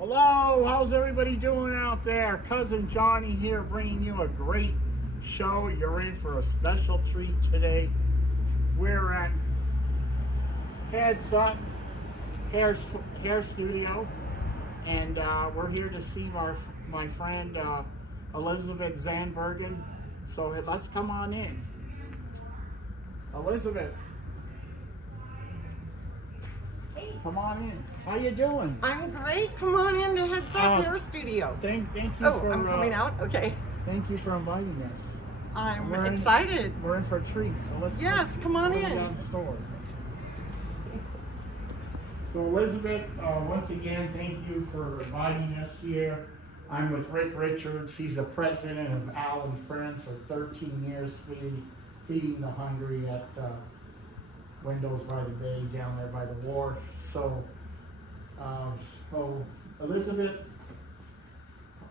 Hello, how's everybody doing out there? Cousin Johnny here, bringing you a great show. You're in for a special treat today. We're at Heads Up Hair Studio, and we're here to see my friend Elizabeth Zandbergen. So let's come on in. Elizabeth, come on in. How you doing? I'm great. Come on in to Heads Up Hair Studio. Thank you for... I'm coming out? Okay. Thank you for inviting us. I'm excited. We're in for a treat, so let's... Yes, come on in. Down the store. So Elizabeth, once again, thank you for inviting us here. I'm with Rick Richards. He's the president of Allen Friends for 13 years, feeding the hungry at Windows by the Bay, down there by the wharf. So Elizabeth,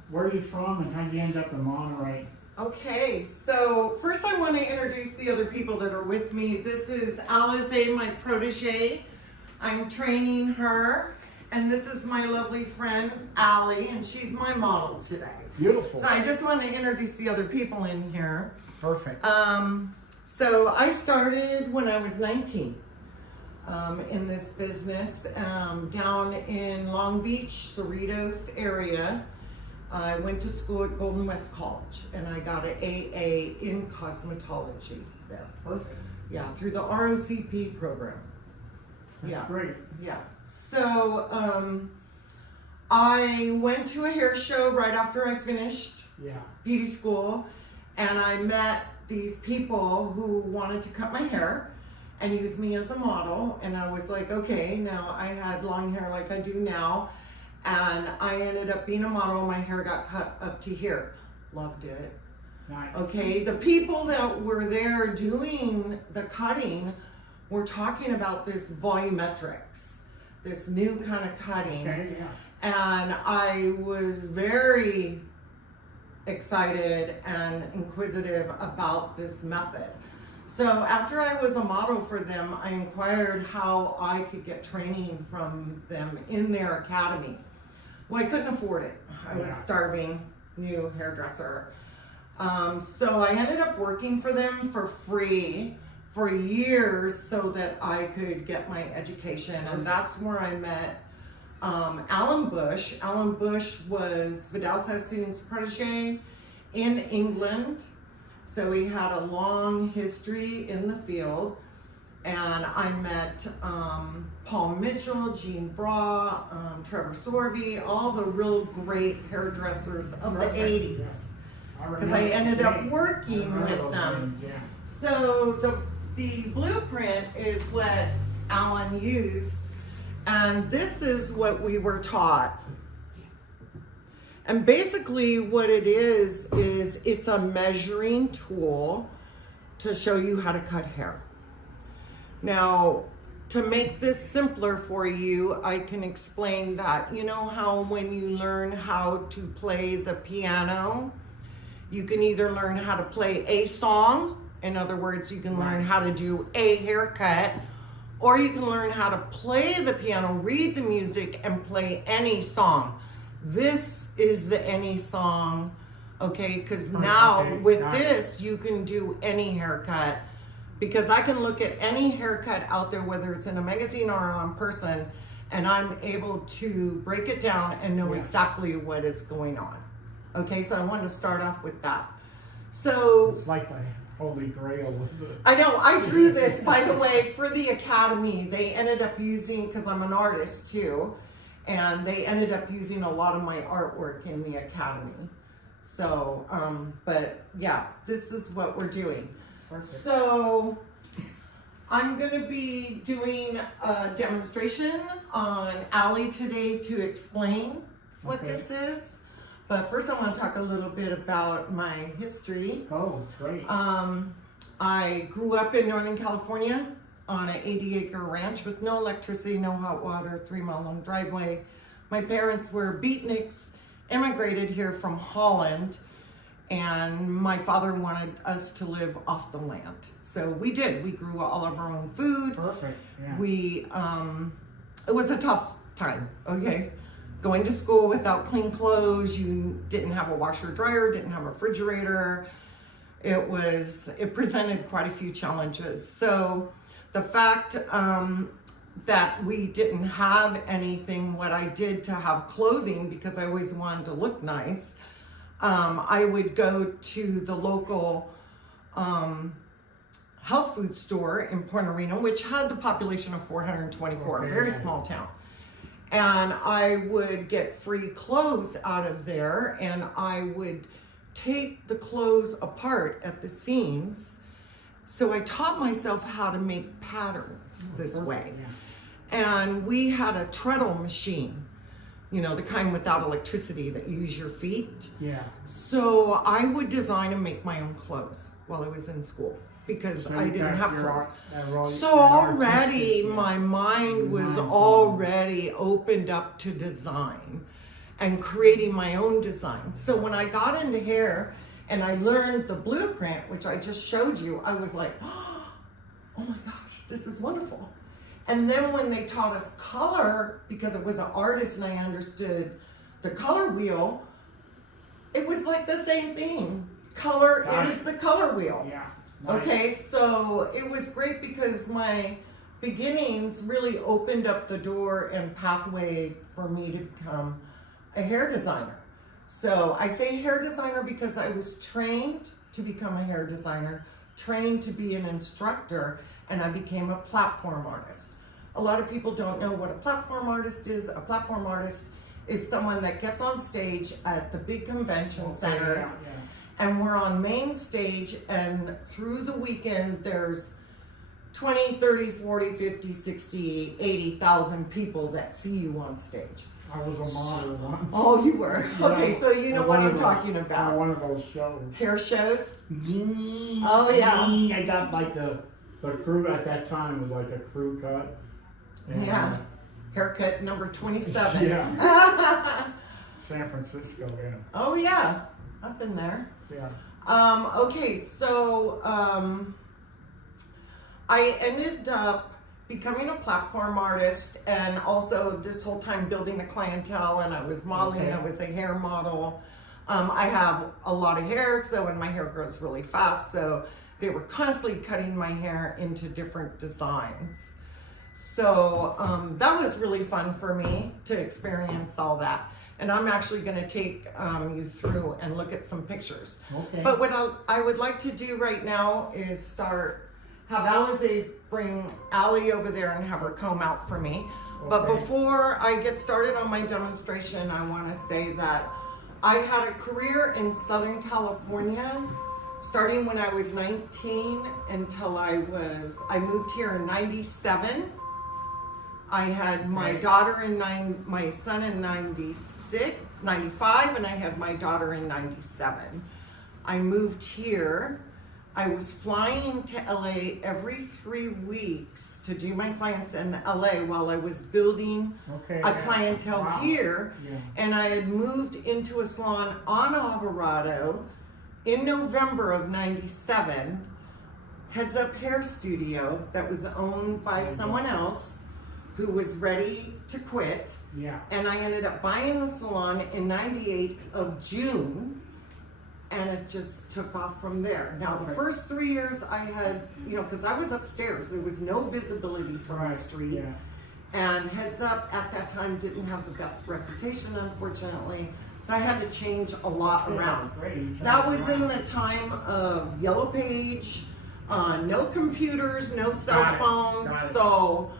where are you from and how did you end up in Monterey? Okay, so first I want to introduce the other people that are with me. This is Alize, my protege. I'm training her. And this is my lovely friend, Allie, and she's my model today. Beautiful. So I just want to introduce the other people in here. Perfect. So I started when I was 19 in this business down in Long Beach, Cerritos area. I went to school at Golden West College, and I got an AA in cosmetology there. Perfect. Yeah, through the ROCP program. That's great. Yeah. So I went to a hair show right after I finished beauty school, and I met these people who wanted to cut my hair and use me as a model, and I was like, okay, now I had long hair like I do now, and I ended up being a model. My hair got cut up to here. Loved it. Nice. Okay, the people that were there doing the cutting were talking about this volumetrics, this new kind of cutting. Okay, yeah. And I was very excited and inquisitive about this method. So after I was a model for them, I inquired how I could get training from them in their academy. Well, I couldn't afford it. I was starving, new hairdresser. So I ended up working for them for free for years so that I could get my education, and that's where I met Alan Bush. Alan Bush was Vidal Sassoon's protege in England, so he had a long history in the field. And I met Paul Mitchell, Jean Bra, Trevor Sorby, all the real great hairdressers of the 80s, because I ended up working with them. So the blueprint is what Alan used, and this is what we were taught. And basically what it is it's a measuring tool to show you how to cut hair. Now, to make this simpler for you, I can explain that, you know how when you learn how to play the piano, you can either learn how to play a song. In other words, you can learn how to do a haircut, or you can learn how to play the piano, read the music, and play any song. This is the any song, okay? Because now with this, you can do any haircut, because I can look at any haircut out there, whether it's in a magazine or on person, and I'm able to break it down and know exactly what is going on. Okay, so I wanted to start off with that. So it's like the Holy Grail. I know, I drew this, by the way, for the Academy. They ended up using, because I'm an artist too, and they ended up using a lot of my artwork in the Academy. So, but yeah, this is what we're doing. Perfect. So, I'm going to be doing a demonstration on Allie today to explain what this is. But first I want to talk a little bit about my history. Oh, great. I grew up in Northern California on an 80-acre ranch with no electricity, no hot water, 3-mile-long driveway. My parents were beatniks, immigrated here from Holland, and my father wanted us to live off the land. So we did. We grew all of our own food. Perfect. Yeah. We, it was a tough time, okay? going to school without clean clothes. You didn't have a washer dryer, didn't have a refrigerator. It presented quite a few challenges. So the fact that we didn't have anything, what I did to have clothing, because I always wanted to look nice, I would go to the local health food store in Point Arena, which had the population of 424, a very small town. And I would get free clothes out of there, and I would take the clothes apart at the seams. So I taught myself how to make patterns this way. And we had a treadle machine, you know, the kind without electricity that you use your feet. Yeah. So I would design and make my own clothes while I was in school, because So I you didn't got have your clothes. So your already artistic, my mind was mind's already opened up to design and creating my own design. So when I got into hair and I learned the blueprint, which I just showed you, I was like, oh my gosh, this is wonderful. And then when they taught us color, because it was an artist and I understood the color wheel, it was like the same thing. Color is the color wheel. Yeah. Okay, so it was great because my beginnings really opened up the door and pathway for me to become a hair designer. So I say hair designer because I was trained to become a hair designer, trained to be an instructor, and I became a platform artist. A lot of people don't know what a platform artist is. A platform artist is someone that gets on stage at the big convention centers, and we're on main stage, and through the weekend there's 20, 30, 40, 50, 60, 80,000 people that see you on stage. I was a model once. Oh, you were? Yeah. Okay, so you know what I'm talking On about. one of those shows. Hair shows? Oh yeah. I got like the crew at that time was like a crew cut. And, Yeah. Haircut number 27. Yeah. San Francisco, yeah. Oh yeah, I've been there. Yeah. Okay, so I ended up becoming a platform artist, and also this whole time building a clientele, and I was modeling, Okay. I was a hair model. I have a lot of hair, so and my hair grows really fast, so they were constantly cutting my hair into different designs. So that was really fun for me to experience all that. And I'm actually going to take you through and look at some pictures. Okay. But what I would like to do right now is have Alize bring Allie over there and have her comb out for me. Okay. But before I get started on my demonstration, I want to say that I had a career in Southern California, starting when I was 19 until I moved here in 97. I had my daughter my son in 95, and I had my daughter in 97. I moved here. I was flying to LA every 3 weeks to do my clients in LA while I was building a clientele here. Yeah. And I had moved into a salon on Alvarado in November of 97, Heads Up Hair Studio, that was owned by someone else who was ready to quit. Yeah. And I ended up buying the salon in 98 of June, and it just took off from there. Now, the first 3 years I had, because I was upstairs, there was no visibility from the street. Yeah. And Heads Up at that time didn't have the best reputation, unfortunately. So I had to change a lot around. That was in the time of Yellow Page, no computers, no cell phones. So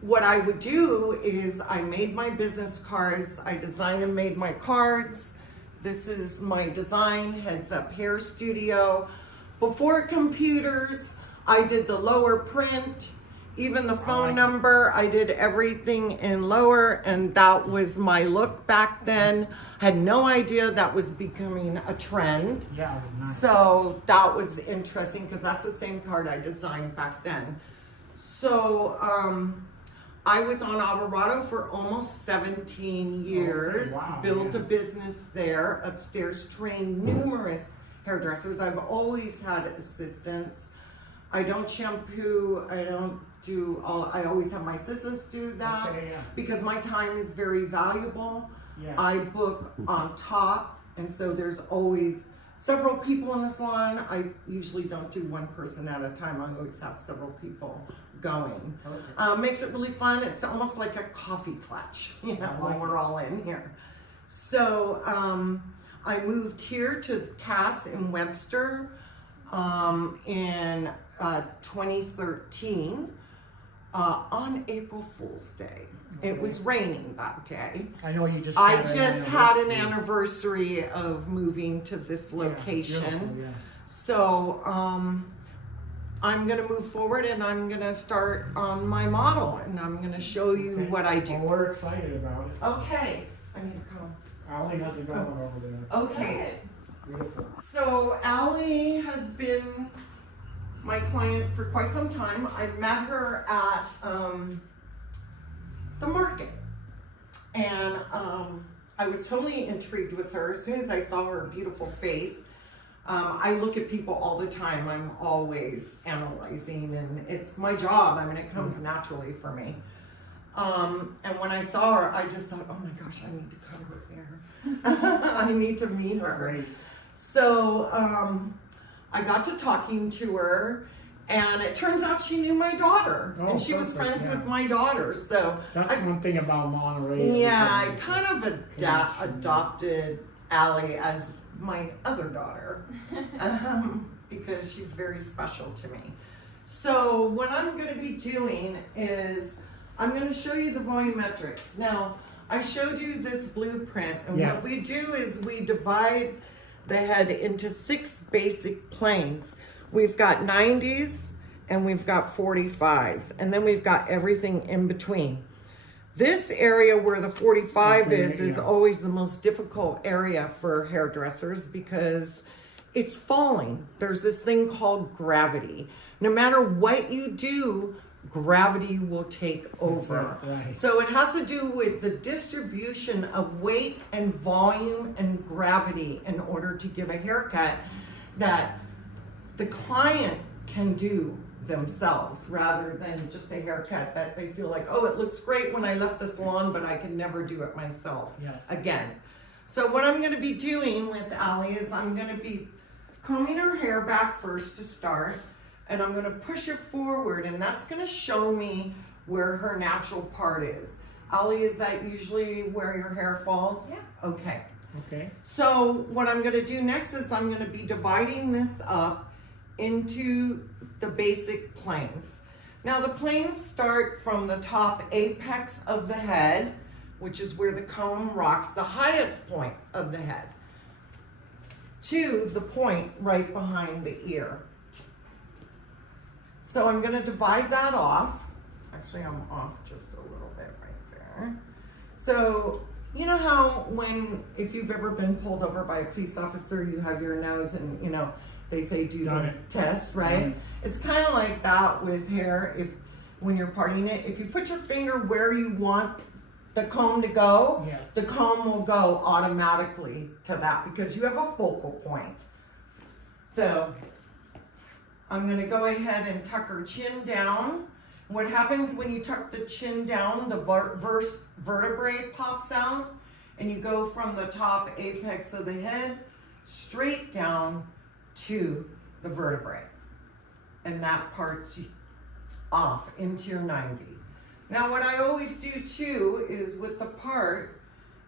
what I would do is I made my business cards, I designed and made my cards. This is my design, Heads Up Hair Studio. Before computers, I did the lower print, even the phone number, I did everything in lower, and that was my look back then. Had no idea that was becoming a trend. Yeah, nice. So that was interesting because that's the same card I designed back then. So I was on Alvarado for almost 17 years, built a business there, upstairs, trained numerous hairdressers. I've always had assistants. I don't shampoo, I don't I always have my assistants do that Okay, yeah. because my time is very valuable. Yeah. I book on top, and so there's always several people in the salon. I usually don't do one person at a time. I always have several people going. Perfect. Makes it really fun. It's almost like a coffee clutch, you know, I like when we're all in here. So I moved here to Cass in Webster in 2013 on April Fool's Day. It was raining that day. I know you just. I had just had an anniversary of moving to this location. Yeah, beautiful, yeah. So I'm gonna move forward and I'm gonna start on my model and I'm gonna show you Okay. what I do. Well, we're excited about it. Okay, I need to come. Allie, how's it going over there? Okay, Beautiful. so Allie has been my client for quite some time. I met her at the market, and I was totally intrigued with her. As soon as I saw her beautiful face, I look at people all the time. I'm always analyzing, and it's my job. I mean, it comes naturally for me. And when I saw her, I just thought, oh my gosh, I need to cut her hair. I need to meet her. Great. So I got to talking to her, and it turns out she knew my daughter, Oh, and she was perfect, friends yeah. with my daughter. So That's one thing about Monterey. yeah, I everybody- kind of Connection. adopted Allie as my other daughter because she's very special to me. So what I'm going to be doing is I'm going to show you the volumetrics. Now, I showed you this blueprint, and Yes. what we do is we divide the head into 6 basic planes. We've got 90s and we've got 45s, and then we've got everything in between. This area where the 45 Okay, is yeah. always the most difficult area for hairdressers because it's falling. There's this thing called gravity. No matter what you do, gravity will take over. Right. So it has to do with the distribution of weight and volume and gravity in order to give a haircut that the client can do themselves rather than just a haircut that they feel like, oh, it looks great when I left the salon, but I can never do it myself Yes. again. So what I'm going to be doing with Allie is I'm going to be combing her hair back first to start, and I'm going to push her forward, and that's going to show me where her natural part is. Allie, is that usually where your hair falls? Yeah. Okay. Okay. So what I'm going to do next is I'm going to be dividing this up into the basic planes. Now the planes start from the top apex of the head, which is where the comb rocks the highest point of the head, to the point right behind the ear. So I'm going to divide that off. Actually, I'm off just a little bit right there. So you know how if you've ever been pulled over by a police officer, you have your nose and, you know, they say do Got the it. test, right? Right. It's kind of like that with hair. When you're parting it, if you put your finger where you want the comb to go, Yes. the comb will go automatically to that because you have a focal point. So I'm going to go ahead and tuck her chin down. What happens when you tuck the chin down, the vertebrae pops out, and you go from the top apex of the head straight down to the vertebrae. And that part's off into your 90. Now what I always do too is with the part,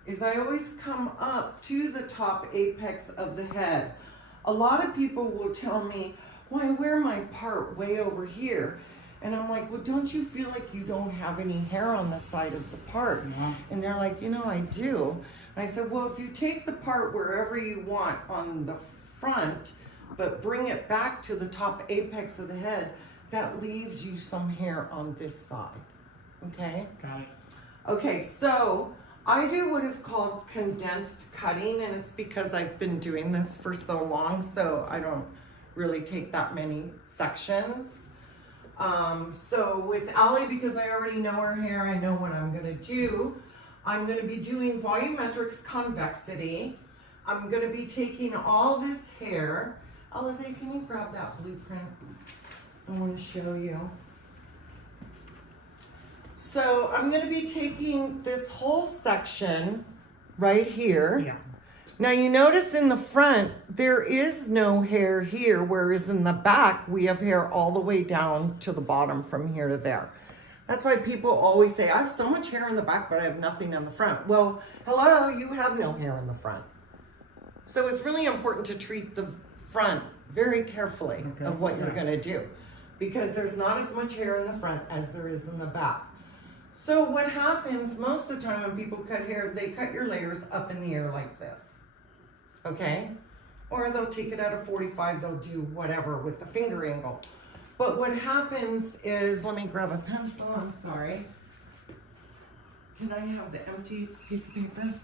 is I always come up to the top apex of the head. A lot of people will tell me, well, I wear my part way over here. And I'm like, well, don't you feel like you don't have any hair on the side of the part? Yeah. And they're like, you know, I do. And I said, well, if you take the part wherever you want on the front, but bring it back to the top apex of the head, that leaves you some hair on this side. Okay? Got it. Okay, so I do what is called condensed cutting, and it's because I've been doing this for so long, so I don't really take that many sections. So with Allie, because I already know her hair, I know what I'm going to do. I'm going to be doing volumetrics convexity. I'm going to be taking all this hair. Alize, can you grab that blueprint? I want to show you. So I'm going to be taking this whole section right here. Yeah. Now you notice in the front, there is no hair here, whereas in the back, we have hair all the way down to the bottom from here to there. That's why people always say, I have so much hair in the back, but I have nothing in the front. Well, hello, you have no hair in the front. So it's really important to treat the front very carefully of what you're gonna do, because there's not as much hair in the front as there is in the back. So what happens most of the time when people cut hair, they cut your layers up in the air like this. Okay? Or they'll take it at a 45, they'll do whatever with the finger angle. But what happens is, let me grab a pencil, I'm sorry. Can I have the empty piece of paper?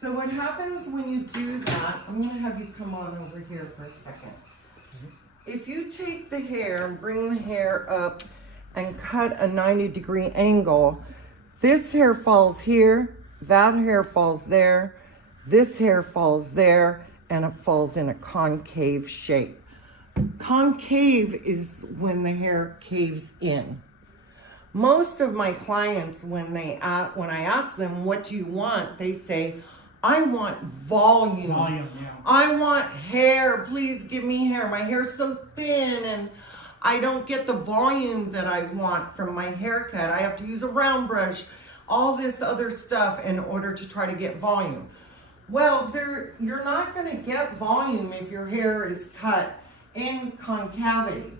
So what happens when you do that, I'm gonna have you come on over here for a second. If you take the hair and bring the hair up and cut a 90-degree angle, this hair falls here, that hair falls there, this hair falls there, and it falls in a concave shape. Concave is when the hair caves in. Most of my clients, when I ask them, what do you want? They say, I want volume. Volume, yeah. I want hair. Please give me hair. My hair's so thin and I don't get the volume that I want from my haircut. I have to use a round brush, all this other stuff in order to try to get volume. Well, you're not going to get volume if your hair is cut in concavity.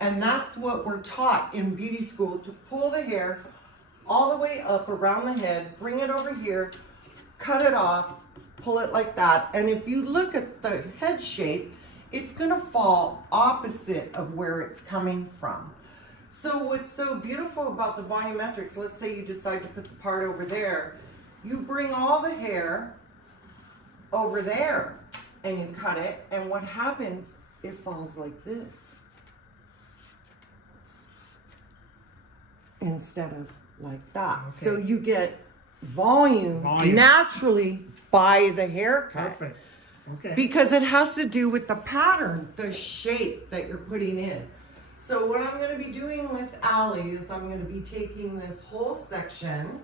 And that's what we're taught in beauty school, to pull the hair all the way up around the head, bring it over here, cut it off, pull it like that. And if you look at the head shape, it's going to fall opposite of where it's coming from. So what's so beautiful about the volumetrics, let's say you decide to put the part over there, you bring all the hair over there and you cut it, and what happens, it falls like this instead of like that. Okay. So you get volume naturally by the haircut. Perfect. Okay. Because it has to do with the pattern, the shape that you're putting in. So what I'm going to be doing with Allie is I'm going to be taking this whole section.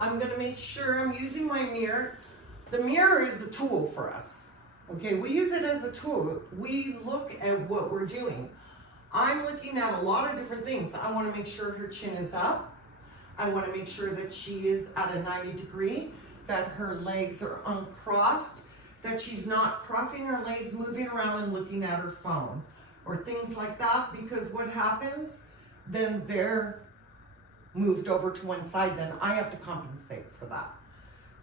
I'm going to make sure I'm using my mirror. The mirror is a tool for us. Okay, we use it as a tool. We look at what we're doing. I'm looking at a lot of different things. I want to make sure her chin is up. I want to make sure that she is at a 90 degree, that her legs are uncrossed, that she's not crossing her legs, moving around and looking at her phone or things like that, because what happens, then they're moved over to one side, then I have to compensate for that.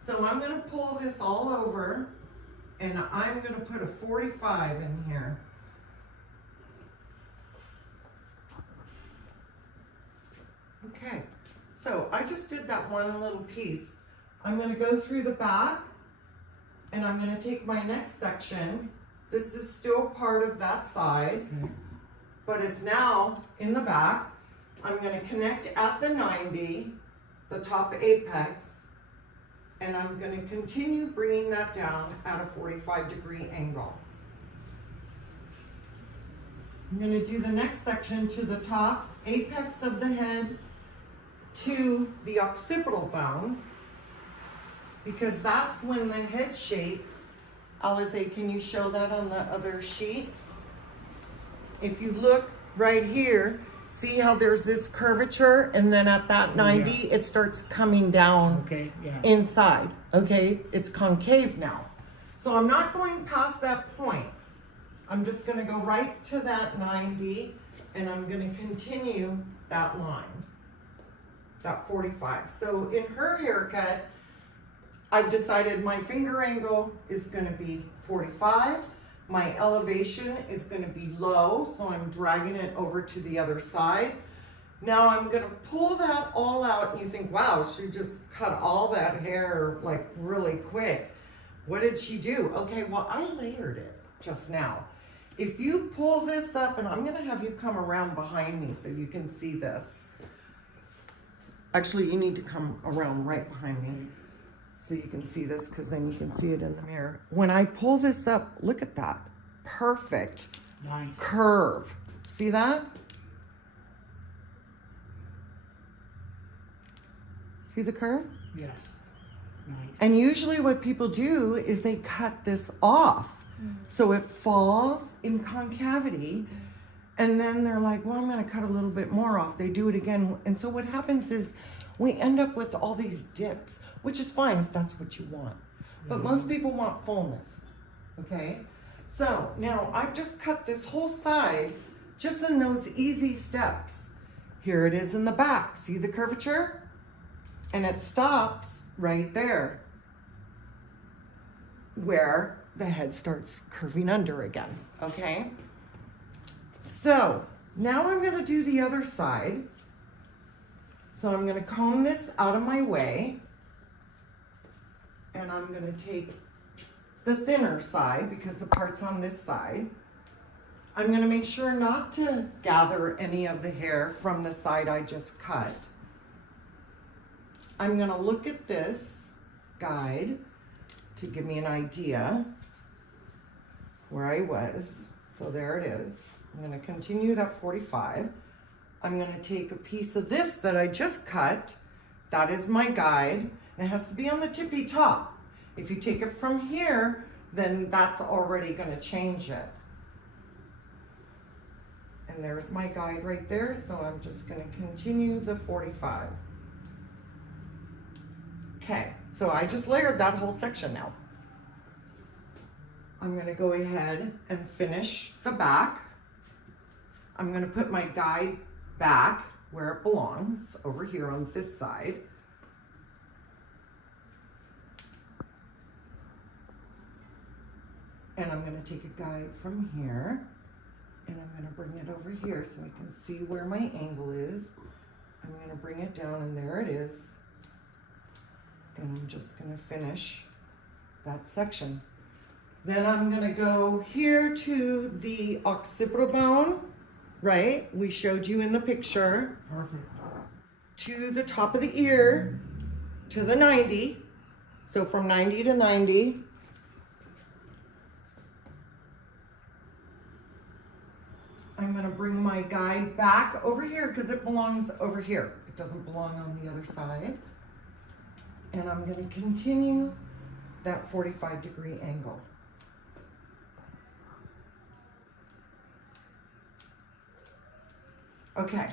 So I'm going to pull this all over and I'm going to put a 45 in here. Okay, so I just did that one little piece. I'm going to go through the back and I'm going to take my next section. This is still part of that side, but it's now in the back. I'm going to connect at the 90, the top apex, and I'm going to continue bringing that down at a 45-degree angle. I'm going to do the next section to the top apex of the head to the occipital bone, because that's when the head shape, Alize, can you show that on the other sheet? If you look right here, see how there's this curvature, and then at that 90, it starts coming down inside. Okay, it's concave now. So I'm not going past that point. I'm just going to go right to that 90, and I'm going to continue that line, that 45. So in her haircut, I've decided my finger angle is going to be 45. My elevation is going to be low, so I'm dragging it over to the other side. Now I'm going to pull that all out, and you think, wow, she just cut all that hair like really quick. What did she do? Okay, well, I layered it just now. If you pull this up, and I'm going to have you come around behind me so you can see this. Actually, you need to come around right behind me so you can see this, because then you can see it in the mirror. When I pull this up, look at that. Perfect nice curve. See that? See the curve? Yes. Nice. And usually what people do is they cut this off. So it falls in concavity, and then they're like, well, I'm going to cut a little bit more off. They do it again. And so what happens is we end up with all these dips, which is fine if that's what you want. But most people want fullness. Okay? So now I've just cut this whole side just in those easy steps. Here it is in the back. See the curvature? And it stops right there, where the head starts curving under again, okay? So now I'm gonna do the other side. So I'm gonna comb this out of my way, and I'm gonna take the thinner side, because the part's on this side. I'm gonna make sure not to gather any of the hair from the side I just cut. I'm gonna look at this guide to give me an idea where I was. So there it is. I'm gonna continue that 45. I'm gonna take a piece of this that I just cut. That is my guide. It has to be on the tippy top. If you take it from here, then that's already gonna change it. And there's my guide right there. So I'm just gonna continue the 45. Okay, so I just layered that whole section now. I'm gonna go ahead and finish the back. I'm gonna put my guide back where it belongs, over here on this side. And I'm gonna take a guide from here, and I'm gonna bring it over here so I can see where my angle is. I'm gonna bring it down, and there it is. And I'm just gonna finish that section. Then I'm gonna go here to the occipital bone, right? We showed you in the picture. Perfect. To the top of the ear, to the 90. So from 90 to 90. I'm gonna bring my guide back over here because it belongs over here. It doesn't belong on the other side. And I'm going to continue that 45-degree angle. Okay,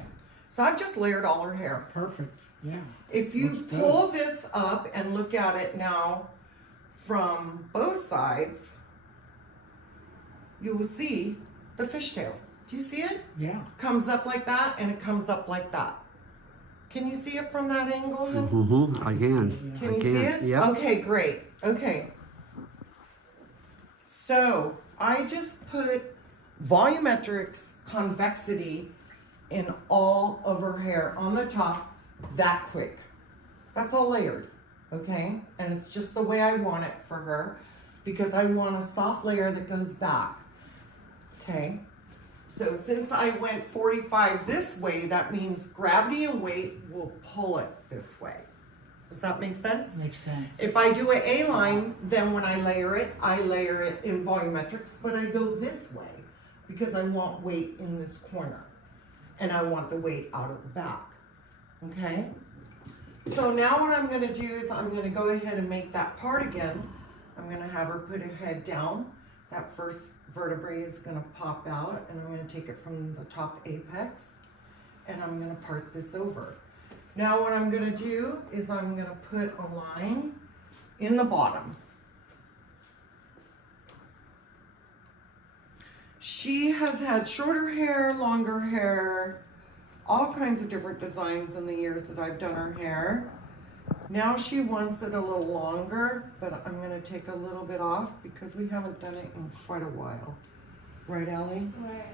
so I've just layered all her hair. Perfect. Yeah. If you Looks good. pull this up and look at it now from both sides, you will see the fishtail. Do you see it? Yeah. Comes up like that, and it comes up like that. Can you see it from that angle, hun? Mm-hmm. I can. Can you see it? Yeah. Okay, great. Okay. So I just put volumetrics convexity in all of her hair on the top that quick. That's all layered, okay? And it's just the way I want it for her because I want a soft layer that goes back, okay? So since I went 45 this way, that means gravity and weight will pull it this way. Does that make sense? Makes sense. If I do an A-line, then when I layer it in volumetrics, but I go this way because I want weight in this corner. And I want the weight out of the back, okay? So now what I'm gonna do is I'm gonna go ahead and make that part again. I'm gonna have her put her head down. That first vertebrae is gonna pop out, and I'm gonna take it from the top apex, and I'm gonna part this over. Now what I'm gonna do is I'm gonna put a line in the bottom. She has had shorter hair, longer hair, all kinds of different designs in the years that I've done her hair. Now she wants it a little longer, but I'm gonna take a little bit off because we haven't done it in quite a while. Right, Allie? Right.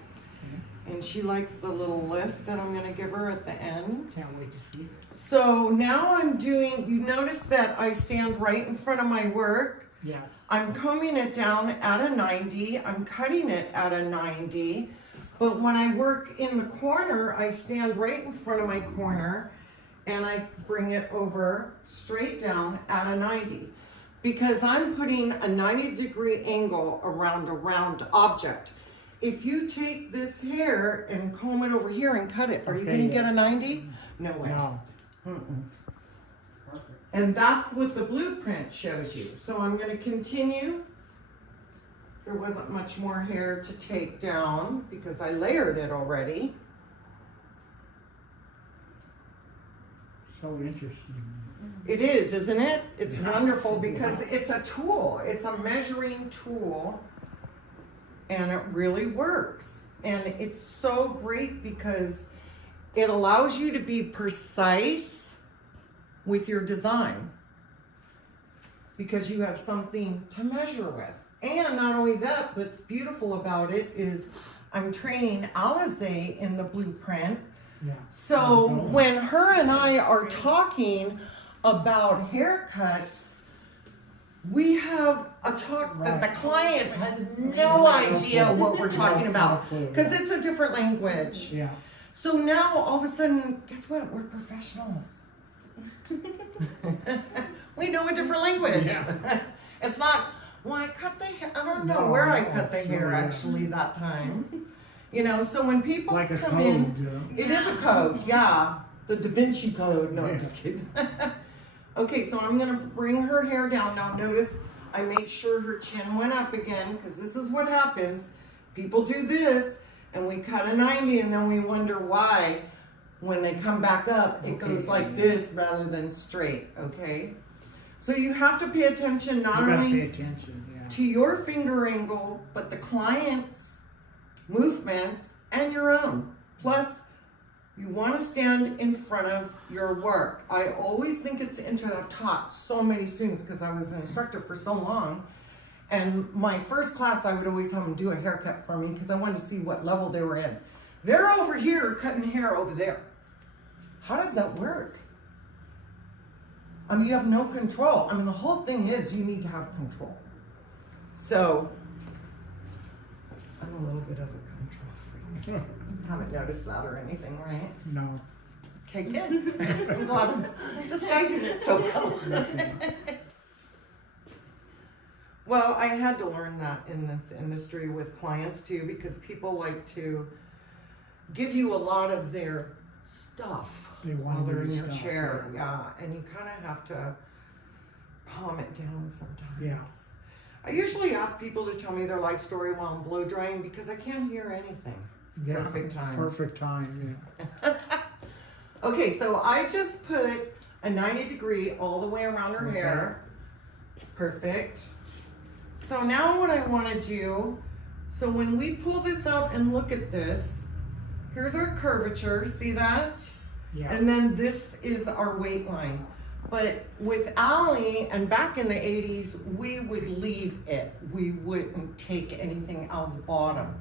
And she likes the little lift that I'm gonna give her at the end. Can't wait to see it. So now I'm doing, you notice that I stand right in front of my work. Yes. I'm combing it down at a 90, I'm cutting it at a 90, but when I work in the corner, I stand right in front of my corner and I bring it over straight down at a 90 because I'm putting a 90-degree angle around a round object. if you take this hair and comb it over here and cut it, are you Okay, going to yeah. get a 90? No way. No. Mm-mm. And that's what the blueprint shows you. So I'm going to continue. There wasn't much more hair to take down because I layered it already. So interesting. It is, isn't it? It's Yeah. wonderful because it's a tool. It's a measuring tool, and it really works. And it's so great because it allows you to be precise with your design because you have something to measure with. And not only that, what's beautiful about it is I'm training Alize in the blueprint. Yeah. So when her and I are talking about haircuts, we have a talk that the client has no idea what we're talking about because it's a different language. Yeah. So now all of a sudden, guess what? We're professionals. We know a different language. Yeah. It's not, well, I cut the hair. I don't know No, where I no, cut the it's hair really- actually that time. You know, so when people Like a come code, in, you know? it is a code, yeah. The Da Vinci Code. No, I'm Yeah. just kidding. Okay, so I'm gonna bring her hair down. Now notice I made sure her chin went up again because this is what happens. People do this and we cut a 90 and then we wonder why when they come back up, it goes like this rather than straight, okay? So you have to pay attention not You gotta only pay attention, yeah. to your finger angle, but the client's movements and your own. Plus, you want to stand in front of your work. I always think it's interesting. I've taught so many students because I was an instructor for so long. And my first class, I would always have them do a haircut for me because I wanted to see what level they were in. They're over here cutting hair over there. How does that work? I mean, you have no control. I mean, the whole thing is you need to have control. So, I'm a little bit of a control freak. You haven't noticed that or anything, right? No. Okay, good. I'm glad I'm disguising it so well. Well, I had to learn that in this industry with clients too, because people like to give you a lot of their stuff They while want they're in new your stuff, chair. yeah. Yeah, and you kind of have to calm it down sometimes. Yeah. I usually ask people to tell me their life story while I'm blow drying because I can't hear anything. It's Yeah. perfect time. Perfect time, yeah. Okay, so I just put a 90-degree all the way around her Okay. hair. Perfect. So now what I want to do, so when we pull this out and look at this, here's our curvature, see that? Yeah. And then this is our weight line. But with Allie and back in the 80s, we would leave it. We wouldn't take anything out of the bottom.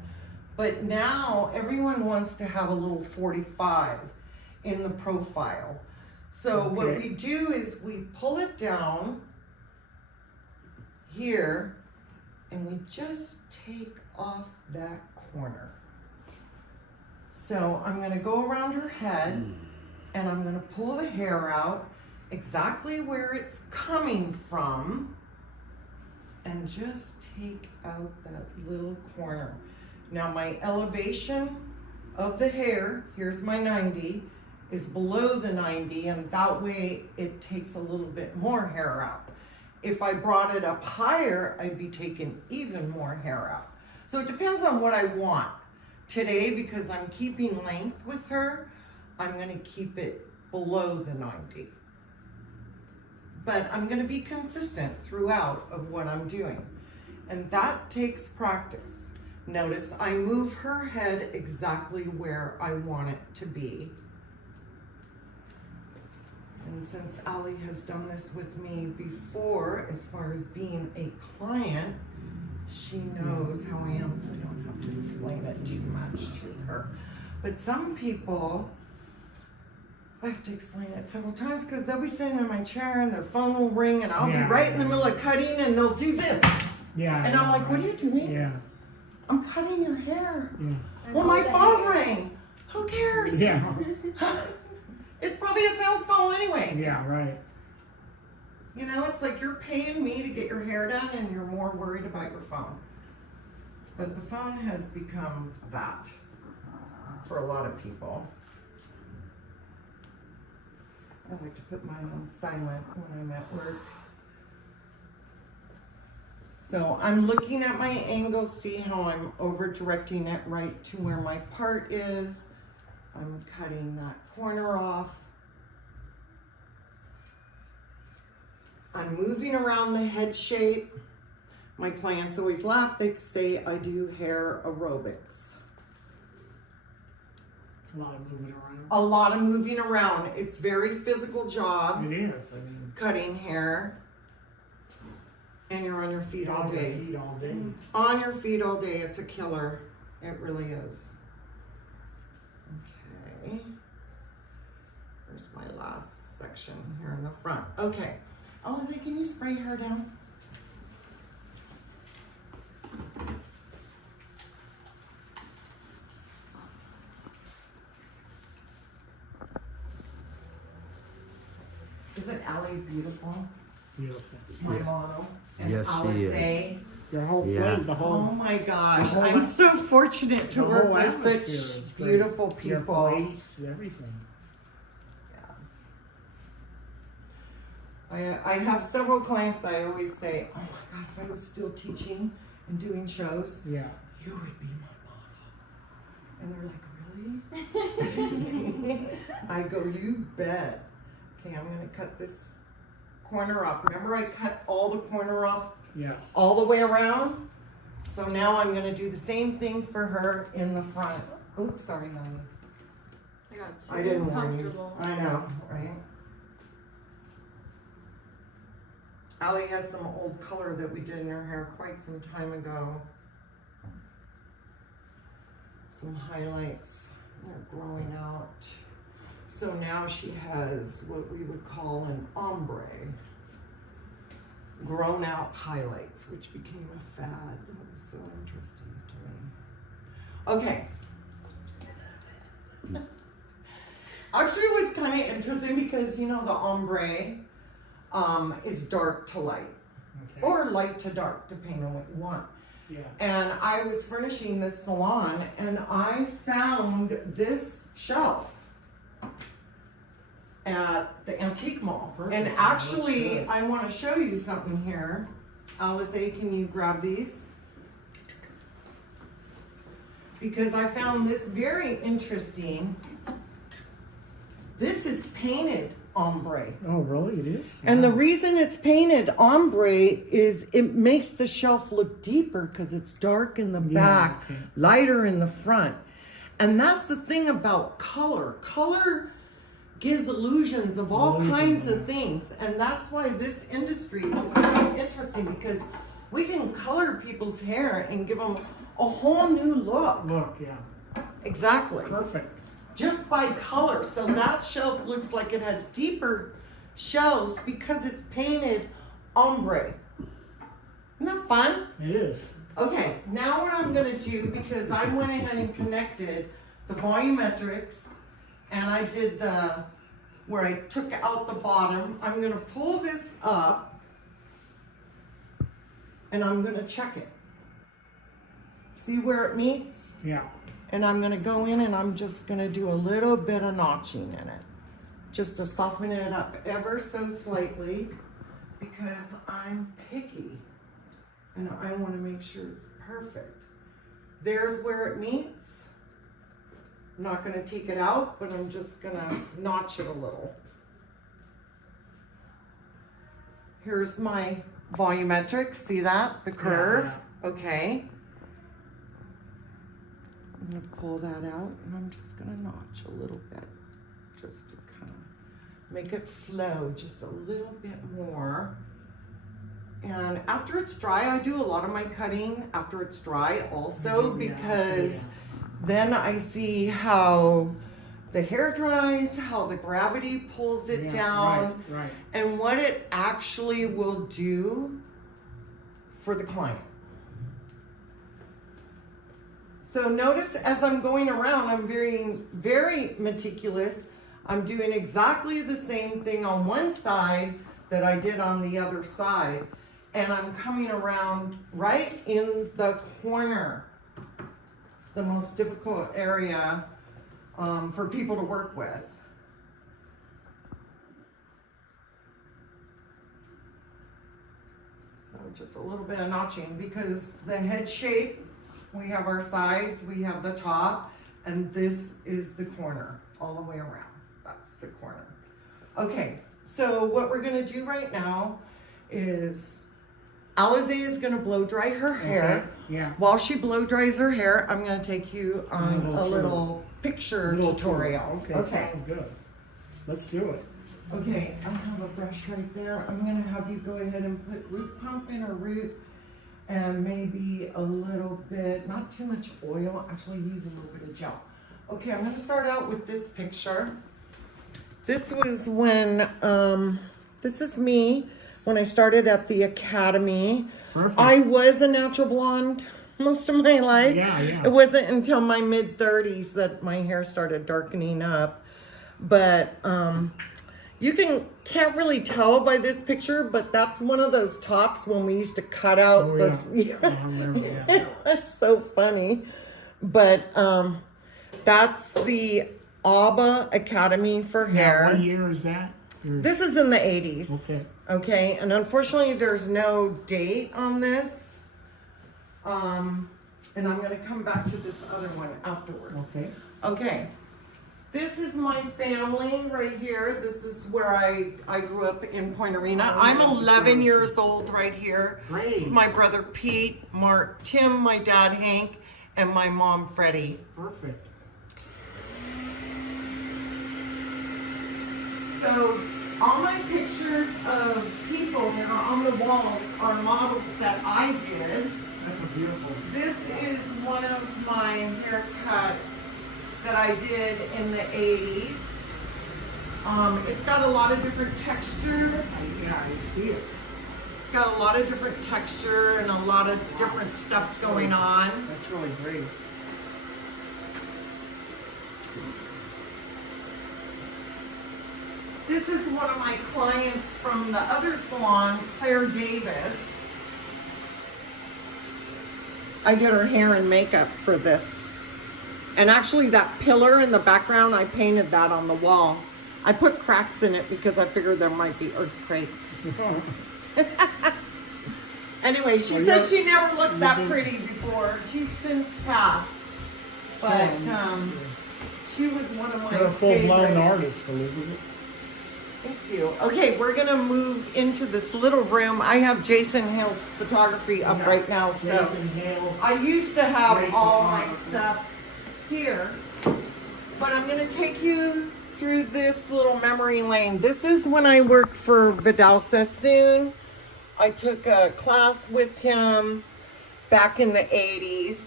But now everyone wants to have a little 45 in the profile. So what Okay. we do is we pull it down here and we just take off that corner. So I'm gonna go around her head and I'm gonna pull the hair out exactly where it's coming from and just take out that little corner. Now my elevation of the hair, here's my 90, is below the 90, and that way it takes a little bit more hair out. If I brought it up higher, I'd be taking even more hair out. So it depends on what I want. Today, because I'm keeping length with her, I'm gonna keep it below the 90. But I'm gonna be consistent throughout of what I'm doing. And that takes practice. Notice I move her head exactly where I want it to be. And since Allie has done this with me before, as far as being a client, she knows how I am, so I don't have to explain it too much to her. But some people, I have to explain it several times because they'll be sitting in my chair and their phone will ring and I'll Yeah. be right in the middle of cutting and they'll do this. Yeah. And I'm like, what are you doing? Yeah. I'm cutting your hair. Yeah. Well, my phone rang. Who cares? Yeah. It's probably a sales call anyway. Yeah, right. You know, it's like you're paying me to get your hair done and you're more worried about your phone. But the phone has become that for a lot of people. I like to put mine on silent when I'm at work. So I'm looking at my angle, see how I'm over directing it right to where my part is. I'm cutting that corner off. I'm moving around the head shape. My clients always laugh, they say I do hair aerobics. A lot of moving around. A lot of moving around. It's a very physical job. It is. I mean, Cutting hair. And you're on your feet all day. On your feet all day. On your feet all day. It's a killer. It really is. Okay. Here's my last section here in the front. Okay. Elizabeth, can you spray her down? Isn't Allie beautiful? Beautiful. My model. And Yes, she is. Your whole Yeah. plate, the Oh whole, my gosh, the whole I'm so fortunate to the work whole with atmosphere such is great. beautiful your people. place, everything. I have several clients that I always say, oh my God, if I was still teaching and doing shows, Yeah. you would be my model. And they're like, really? I go, you bet. Okay, I'm gonna cut this corner off. Remember I cut all the corner off Yes. all the way around? So now I'm gonna do the same thing for her in the front. Oops, sorry, honey. I got so I didn't warn you. comfortable. I know, right? Allie has some old color that we did in her hair quite some time ago. Some highlights are growing out. So now she has what we would call an ombre. Grown out highlights, which became a fad. That was so interesting to me. Okay. Actually, it was kind of interesting because, you know, the ombre is dark to light Okay. or light to dark, depending on what you want. Yeah. And I was furnishing this salon and I found this shelf at the antique mall. Perfect. And Looks actually, good. I want to show you something here. Alice, can you grab these? Because I found this very interesting. This is painted ombre. Oh, really? It is? And the Wow. reason it's painted ombre is it makes the shelf look deeper because it's dark in the Yeah, back, okay. lighter in the front. And that's the thing about color. Color gives illusions of all Illusion, kinds yeah. of things. And that's why this industry is so interesting because we can color people's hair and give them a whole new look. Look, yeah. Exactly. Perfect. Just by color. So that shelf looks like it has deeper shelves because it's painted ombre. Isn't that fun? It is. Okay, now what I'm gonna do, because I went ahead and connected the volumetrics and I did where I took out the bottom, I'm gonna pull this up and I'm gonna check it. See where it meets? Yeah. And I'm gonna go in and I'm just gonna do a little bit of notching in it. Just to soften it up ever so slightly because I'm picky. And I wanna make sure it's perfect. There's where it meets. I'm not gonna take it out, but I'm just gonna notch it a little. Here's my volumetric, see that, the curve? Okay. I'm gonna pull that out and I'm just gonna notch a little bit, just to kind of make it flow just a little bit more. And after it's dry, I do a lot of my cutting after it's dry also Yeah, because yeah. then I see how the hair dries, how the gravity pulls it Yeah, down, Right. and what it actually will do for the client. So notice as I'm going around, I'm very meticulous. I'm doing exactly the same thing on one side that I did on the other side. And I'm coming around right in the corner the most difficult area for people to work with. So just a little bit of notching, because the head shape, we have our sides, we have the top, and this is the corner all the way around. That's the corner. Okay, so what we're gonna do right now is Alize is gonna blow dry her hair. Yeah. While she blow dries her hair, I'm gonna take you on a little picture tutorial. Okay, sounds good. Let's do it. Okay, I have a brush right there. I'm gonna have you go ahead and put root pump in, or root, and maybe a little bit, not too much oil, actually use a little bit of gel. Okay, I'm gonna start out with this picture. This was when, this is me when I started at the academy. Perfect. I was a natural blonde most of my life. Yeah. It wasn't until my mid-30s that my hair started darkening up. But you can't really tell by this picture, but that's one of those tops when we used to cut out this. I remember that. It was so funny. But that's the ABBA Academy for Hair. What year is that? This is in the 80s. Okay. Okay, and unfortunately there's no date on this. And I'm gonna come back to this other one afterwards. Okay. Okay. This is my family right here. This is where I grew up in Point Arena. I'm 11 years old right here. Great. This is my brother Pete, Mark, Tim, my dad Hank, and my mom Freddie. Perfect. So all my pictures of people that are on the walls are models that I did. That's a beautiful. This is one of my haircuts that I did in the 80s. It's got a lot of different texture. Yeah, I see it. It's got a lot of different texture and a lot of different stuff going on. That's really great. This is one of my clients from the other salon, Claire Davis. I did her hair and makeup for this. And actually that pillar in the background, I painted that on the wall. I put cracks in it because I figured there might be earthquakes. Anyway, she said she never looked that pretty before. She's since passed. But she was one of my You're a full-blown favorites. artist, Elizabeth. Thank you. Okay, we're gonna move into this little room. I have Jason Hale's photography up right now. So Jason Hale. I used to have Great all my photography. stuff here, but I'm gonna take you through this little memory lane. This is when I worked for Vidal Sassoon. I took a class with him back in the 80s.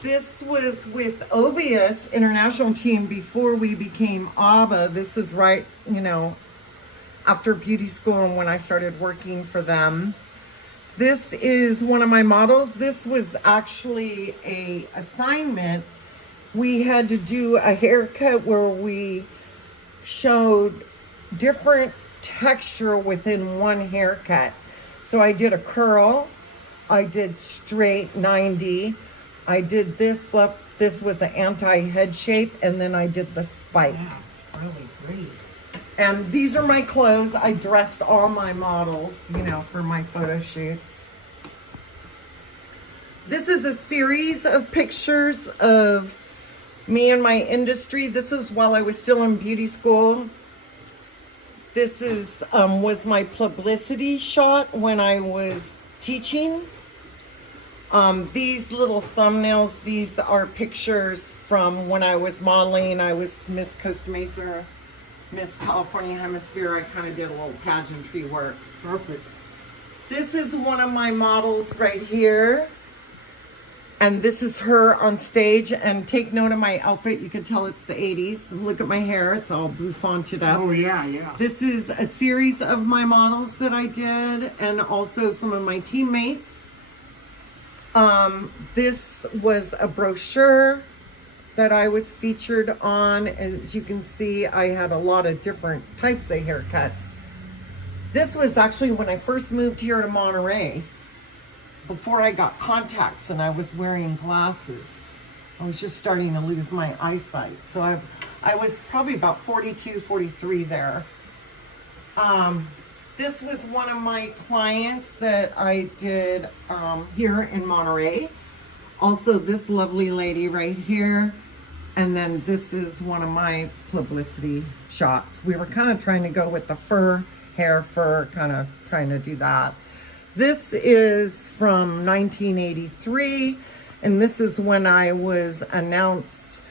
This was with Obius International Team before we became ABBA. This is right, after beauty school and when I started working for them. This is one of my models. This was actually a assignment. We had to do a haircut where we showed different texture within one haircut. So I did a curl, I did straight 90, I did this flip, this was an anti-head shape, and then I did the spike. Yeah, it's really great. And these are my clothes. I dressed all my models, for my photo shoots. This is a series of pictures of me and my industry. This is while I was still in beauty school. This is was my publicity shot when I was teaching. These little thumbnails, these are pictures from when I was modeling. I was Miss Costa Mesa, Miss California Hemisphere. I kind of did a little pageantry work. Perfect. This is one of my models right here. And this is her on stage. And take note of my outfit. You can tell it's the 80s. Look at my hair. It's all bouffanted up. Oh, yeah. This is a series of my models that I did, and also some of my teammates. This was a brochure that I was featured on. As you can see, I had a lot of different types of haircuts. This was actually when I first moved here to Monterey, before I got contacts and I was wearing glasses. I was just starting to lose my eyesight. So I was probably about 42, 43 there. This was one of my clients that I did here in Monterey. Also this lovely lady right here. And then this is one of my publicity shots. We were kind of trying to go with the fur, hair fur, kind of trying to do that. This is from 1983. And this is when I was announced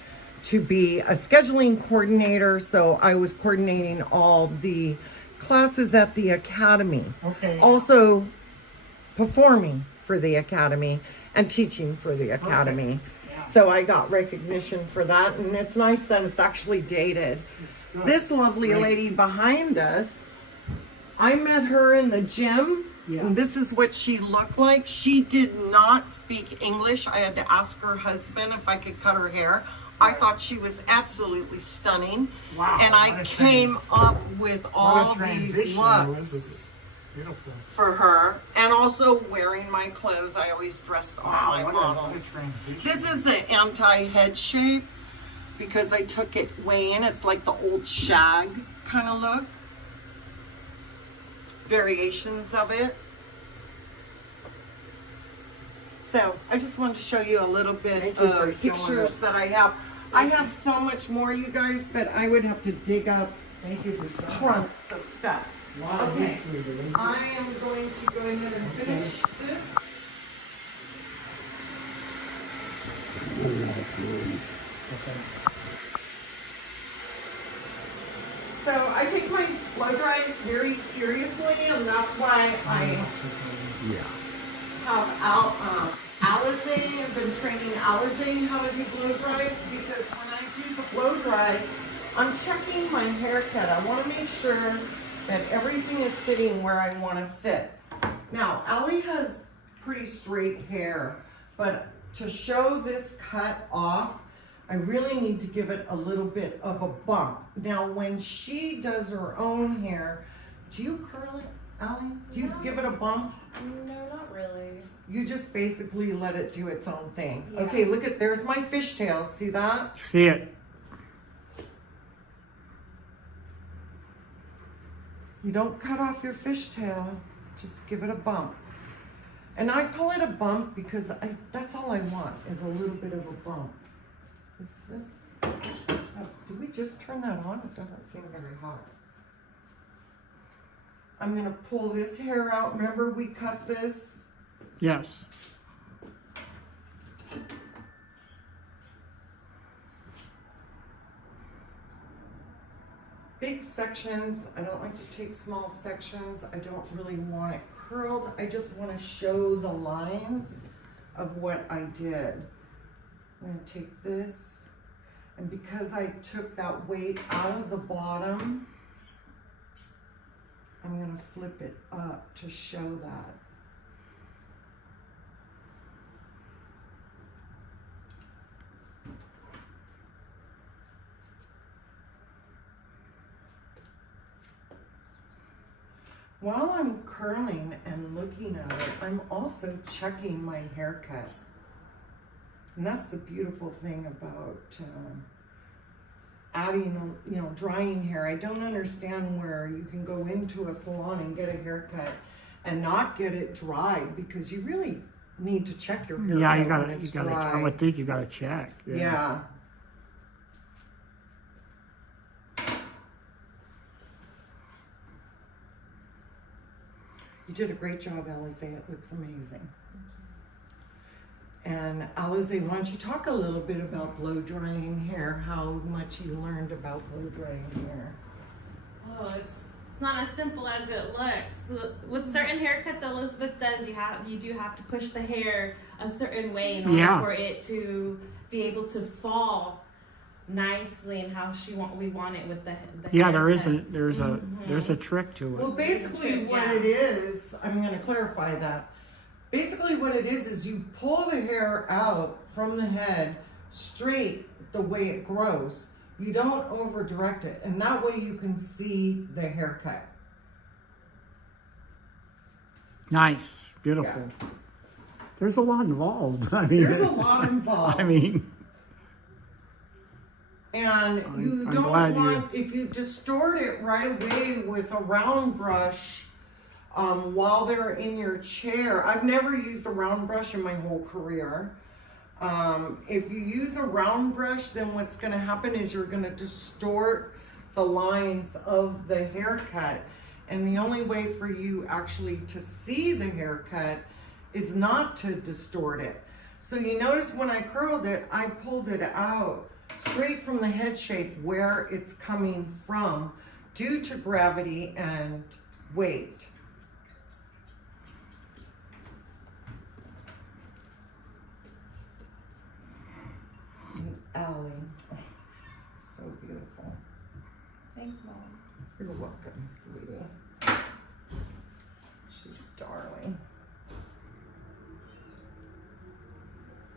to be a scheduling coordinator. So I was coordinating all the classes at the academy. Okay. Also performing for the academy and teaching for the academy. Yeah. So I got recognition for that, and it's nice that it's actually dated. It's good. This lovely Great. lady behind us, I met her in the gym. Yeah. And this is what she looked like. She did not speak English. I had to ask her husband if I could cut her hair. I thought she was absolutely stunning. Wow, And what I a came up with all What a these transition, looks Elizabeth. Beautiful. for her. And also wearing my clothes. I always dressed all my Wow, models. what a transition. This is the anti-head shape because I took it way in. It's like the old shag kind of look. Variations of it. So I just wanted to show you a little bit Thank you for of showing pictures us. that I have. I have so much more, you guys, but I would have to dig up Thank you for showing. trunks of stuff. A lot of Okay. history, Elizabeth. I am going to go ahead and finish this. Okay. So I take my blow dries very seriously, and that's why I have Alizé. I've been training Alizé how to do blow dries because when I do the blow dry, I'm checking my haircut. I want to make sure that everything is sitting where I want to sit. Now, Allie has pretty straight hair, but to show this cut off, I really need to give it a little bit of a bump. Now, when she does her own hair, do you curl it, Allie? Do you give it a bump? No, not really. You just basically let it do its own thing. Yeah. Okay, look at, there's my fishtail. See that? See it. You don't cut off your fishtail, just give it a bump. And I call it a bump because that's all I want, is a little bit of a bump. Is this, oh, did we just turn that on? It doesn't seem very hot. I'm gonna pull this hair out. Remember we cut this? Yes. Big sections. I don't like to take small sections. I don't really want it curled. I just want to show the lines of what I did. I'm going to take this, and because I took that weight out of the bottom, I'm going to flip it up to show that. While I'm curling and looking at it, I'm also checking my haircut. And that's the beautiful thing about adding, drying hair. I don't understand where you can go into a salon and get a haircut and not get it dried, because you really need to check your hair. Yeah, you when gotta, it's I dry. would think you gotta check. Yeah. You did a great job, Alizé. It looks amazing. And Alizé, why don't you talk a little bit about blow drying hair, how much you learned about blow drying hair? Oh, it's not as simple as it looks. With certain haircuts that Elizabeth does, you do have to push the hair a certain way in order Yeah. for it to be able to fall nicely and how we want it with the Yeah, haircuts. there's a trick to Well, it. basically what Yeah. it is, I'm going to clarify that. Basically what it is you pull the hair out from the head straight the way it grows. You don't over direct it, and that way you can see the haircut. Nice, beautiful. There's a lot involved. I mean, There's a lot involved. I mean, And you I'm don't glad want, if you distort it right away with a round brush while they're in your chair. I've never used a round brush in my whole career. If you use a round brush, then what's going to happen is you're going to distort the lines of the haircut. And the only way for you actually to see the haircut is not to distort it. So you notice when I curled it, I pulled it out straight from the head shape where it's coming from due to gravity and weight. And Allie, oh, so beautiful. Thanks, Mom. You're welcome, sweetie. She's darling.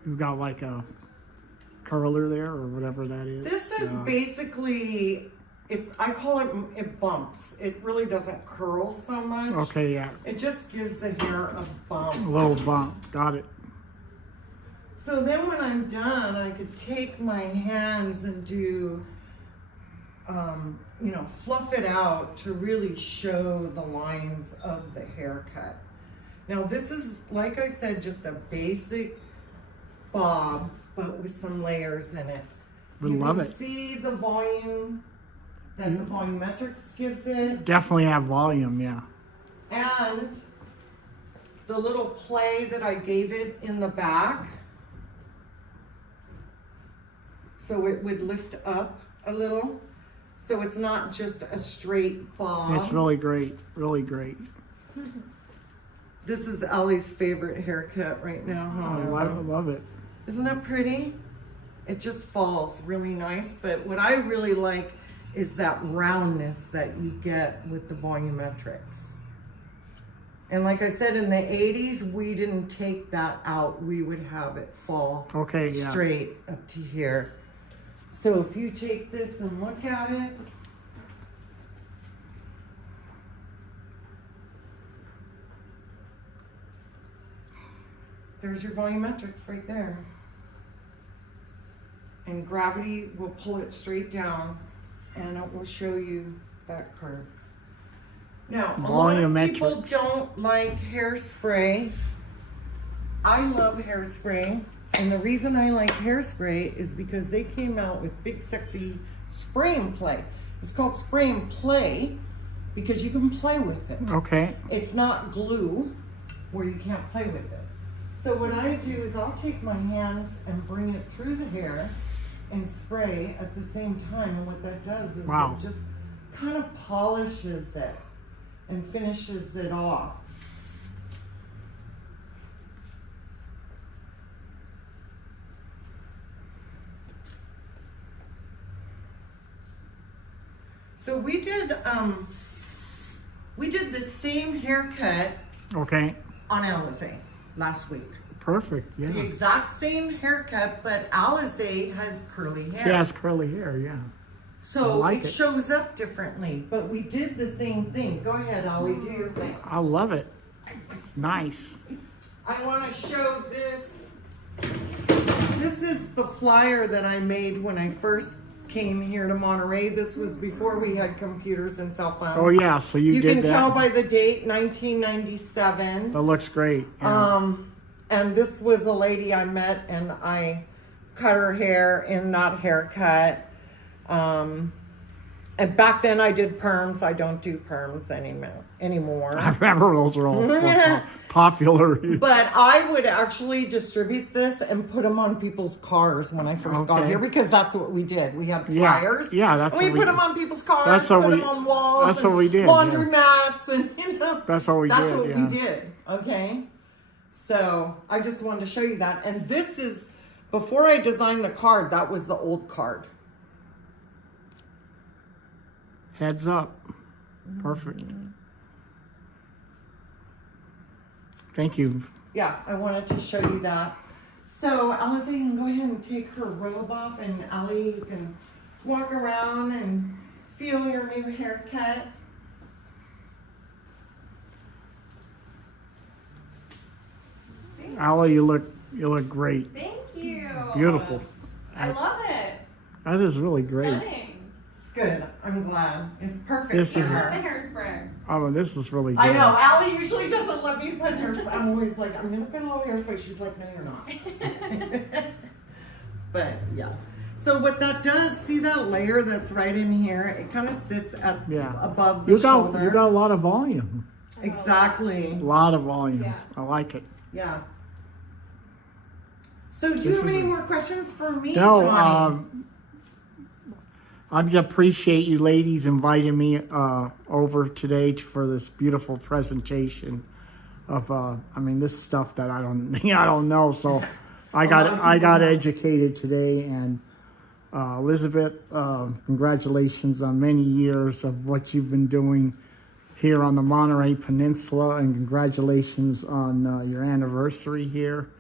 You've got like a curler there or whatever that is. This is basically, I call it bumps. It really doesn't curl so much. Okay, yeah. It just gives the hair a bump. A little bump. Got it. So then when I'm done, I could take my hands and do, fluff it out to really show the lines of the haircut. Now this is, like I said, just a basic bob, but with some layers in it. We love it. You can see the volume that the volumetrics gives it. Definitely have volume, yeah. And the little play that I gave it in the back. So it would lift up a little. So it's not just a straight bob. It's really great. Really great. This is Ellie's favorite haircut right now. I love it. Isn't that pretty? It just falls really nice. But what I really like is that roundness that you get with the volumetrics. And like I said, in the 80s, we didn't take that out. We would have it fall straight up to here. So if you take this and look at it, there's your volumetrics right there. And gravity will pull it straight down and it will show you that curve. Now, a lot of people don't like hairspray. I love hairspray. And the reason I like hairspray is because they came out with big, sexy spray and play. It's called spray and play because you can play with it. Okay. It's not glue where you can't play with it. So what I do is I'll take my hands and bring it through the hair and spray at the same time. And what that does is it just kind of polishes it and finishes it off. So we did the same haircut on Alizé last week. Perfect, yeah. The exact same haircut, but Alizé has curly hair. She has curly hair, yeah. So it shows up differently, but we did the same thing. Go ahead, Ollie, do your thing. I love it. It's nice. I want to show this. This is the flyer that I made when I first came here to Monterey. This was before we had computers and cell phones. Oh yeah, so you did that. You can tell by the date, 1997. That looks great. Yeah. And this was a lady I met and I cut her hair in that haircut. And back then I did perms. I don't do perms anymore. I remember those are all popular. But I would actually distribute this and put them on people's cars when I first got here because that's what we did. We had flyers. Yeah, that's and we put them on people's cars. That's put them on walls. That's what we did. Laundromats and That's what we did. That's what we did. Okay. So I just wanted to show you that. And this is before I designed the card. That was the old card. Heads up. Perfect. Thank you. Yeah, I wanted to show you that. So Alizé, you can go ahead and take her robe off, and Allie, you can walk around and feel your new haircut. Allie, you look great. Thank you. Beautiful. I love it. That is really great. Stunning. Good. I'm glad. It's perfect This for is- I love her. the hairspray. Oh, this is really good. I know. Allie usually doesn't let me put hairspray. I'm always like, I'm gonna put a little hairspray. She's like, no, you're not. But yeah. So what that does, see that layer that's right in here? It kind of sits at above the shoulder. You got a lot of volume. Exactly. A lot of volume. Yeah. I like it. Yeah. So do you have any more questions for me, No, Johnny? I just appreciate you ladies inviting me over today for this beautiful presentation of this stuff that I don't know. So I got educated today, and Elizabeth, congratulations on many years of what you've been doing here on the Monterey Peninsula, and congratulations on your anniversary here.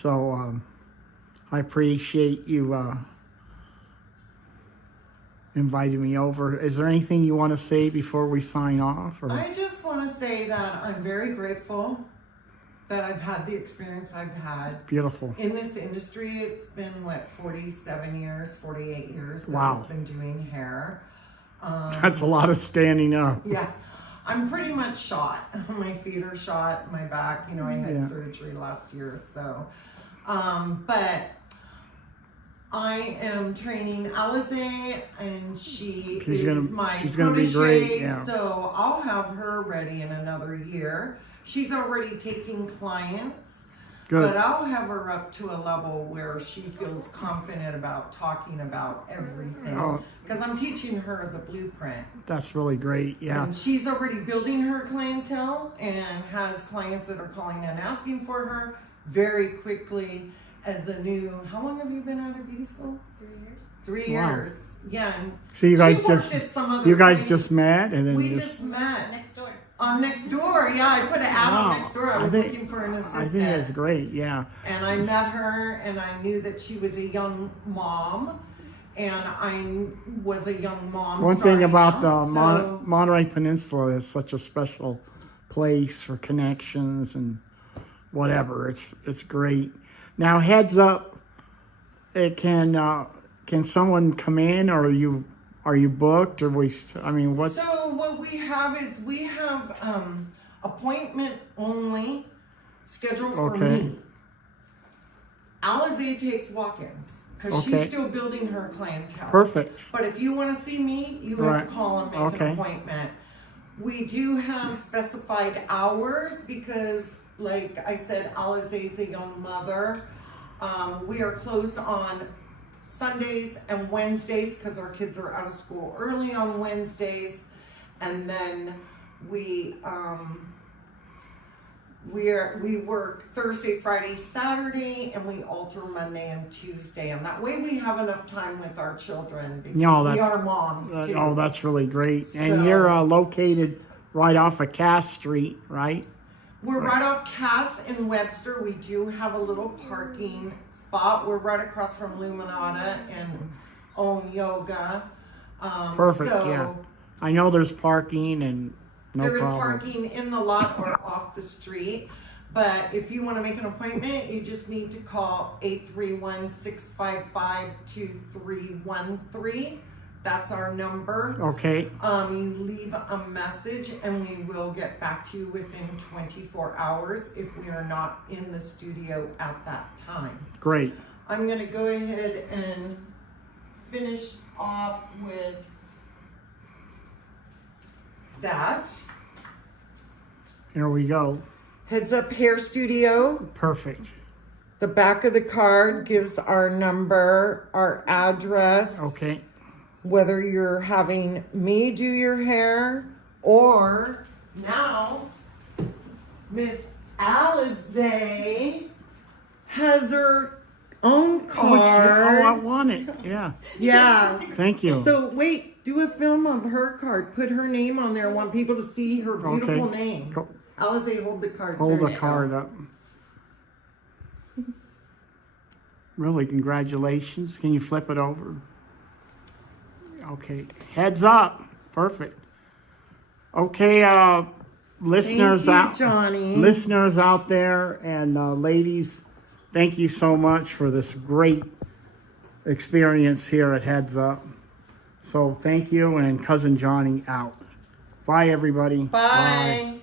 So I appreciate you inviting me over. Is there anything you want to say before we sign off? Or? I just want to say that I'm very grateful that I've had the experience I've had. Beautiful. In this industry. It's been, 47 years, 48 years that Wow. I've been doing hair. That's a lot of standing up. Yeah. I'm pretty much shot. My feet are shot, my back, I had Yeah. surgery last year, so. But I am training Alize, and she's my gonna be great, protege, yeah. so I'll have her ready in another year. She's already taking clients, Good. but I'll have her up to a level where she feels confident about talking about everything. Oh. Because I'm teaching her the blueprint. That's really great. Yeah. And she's already building her clientele and has clients that are calling and asking for her very quickly as a new. How long have you been out of beauty school? 3 years. 3 Wow. years. Yeah. And So you guys she worked at some other place. just met, and then We you just met Next door. on next door. Yeah, I put an ad Wow. on next door. I was looking for an assistant. I think that's great. Yeah. And I met her, and I knew that she was a young mom, and I was a young mom. One thing starting about the out, so- Monterey Peninsula is such a special place for connections and whatever. It's great. Now, heads up, it can someone come in, or are you booked, or what? So what we have is appointment only scheduled for Okay. me. Alize takes walk-ins because Okay. she's still building her clientele. Perfect. But if you want to see me, you have Right. to call and make Okay. an appointment. We do have specified hours because, like I said, Alize is a young mother. We are closed on Sundays and Wednesdays because our kids are out of school early on Wednesdays, and then we work Thursday, Friday, Saturday, and we alter Monday and Tuesday, and that way we have enough time with our children because we are moms too. Oh, that's really great. And So- you're located right off of Cass Street, right? We're right off Cass and Webster. We do have a little parking spot. We're right across from Luminata and Om Yoga. Perfect. So Yeah. I know there's parking and no there is problem. parking in the lot or off the street. But if you want to make an appointment, you just need to call 831-655-2313. That's our number. Okay. You leave a message and we will get back to you within 24 hours if we are not in the studio at that time. Great. I'm going to go ahead and finish off with that. Here we go. Heads Up Hair Studio. Perfect. The back of the card gives our number, our address. Okay. Whether you're having me do your hair or now Miss Alize has her own card. I want it. Yeah. Yeah. Thank you. So wait, do a film of her card. Put her name on there. I want people to see her beautiful Okay. name. Go- Alize, hold the card. Hold There the you go. card up. Really, congratulations. Can you flip it over? Okay. Heads up. Perfect. Okay, listeners Thank you, Johnny. listeners out there and ladies, thank you so much for this great experience here at Heads Up. So thank you, and Cousin Johnny out. Bye, everybody. Bye.